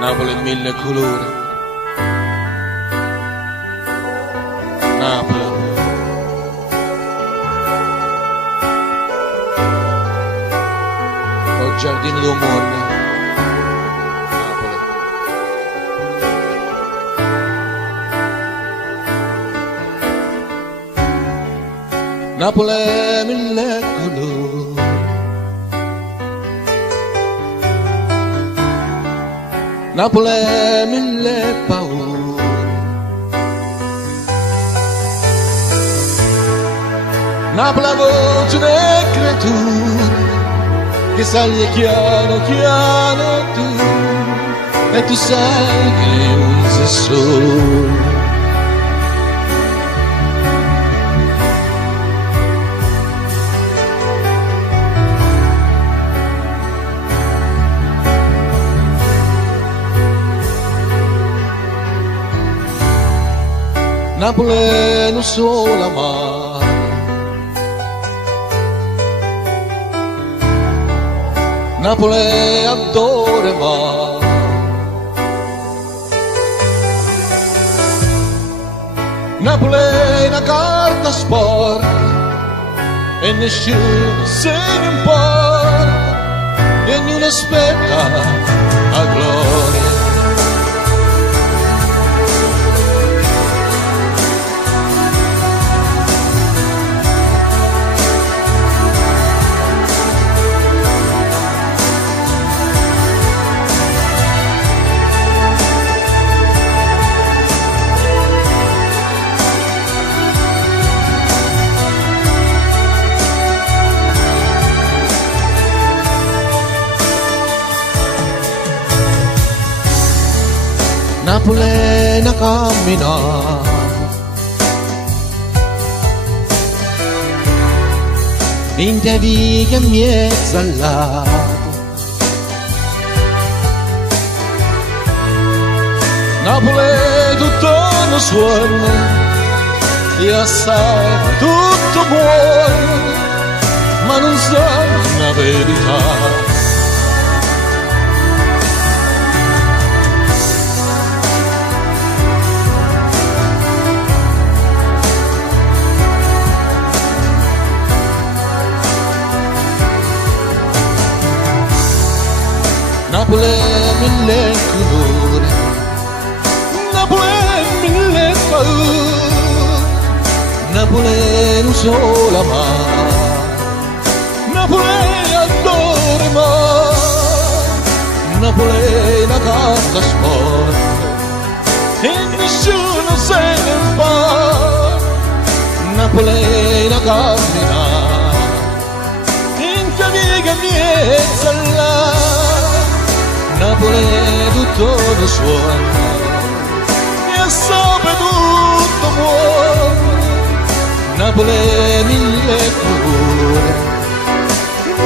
Napoli mille colori, Napoli. Col giardino del mondo, Napoli. Napoli mille colori, Napoli mille paure, Napoli la voce delle creature che sali chiaro chiaro tu, e tu sai che non sei solo. Napoli non solo amare, Napoli adora mare, Napoli è una carta sporca e nessuno se ne importa e ognuno aspetta la gloria. Napoli è una camminata in te via in mezzo al lago, Napoli è tutto uno suono e assai tutto buono, ma non sa la verità. Napoli è mille colori, Napoli è mille paure, Napoli è un solo amare, Napoli adora mare, Napoli è una carta sporca e nessuno se ne fa, Napoli è una camminata in caviga mezzo all'aria. Napoli è tutto lo suono e sopra tutto buono, Napoli è mille colori,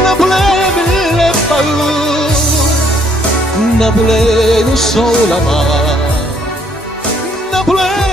Napoli è mille paure, Napoli è un solo amare, Napoli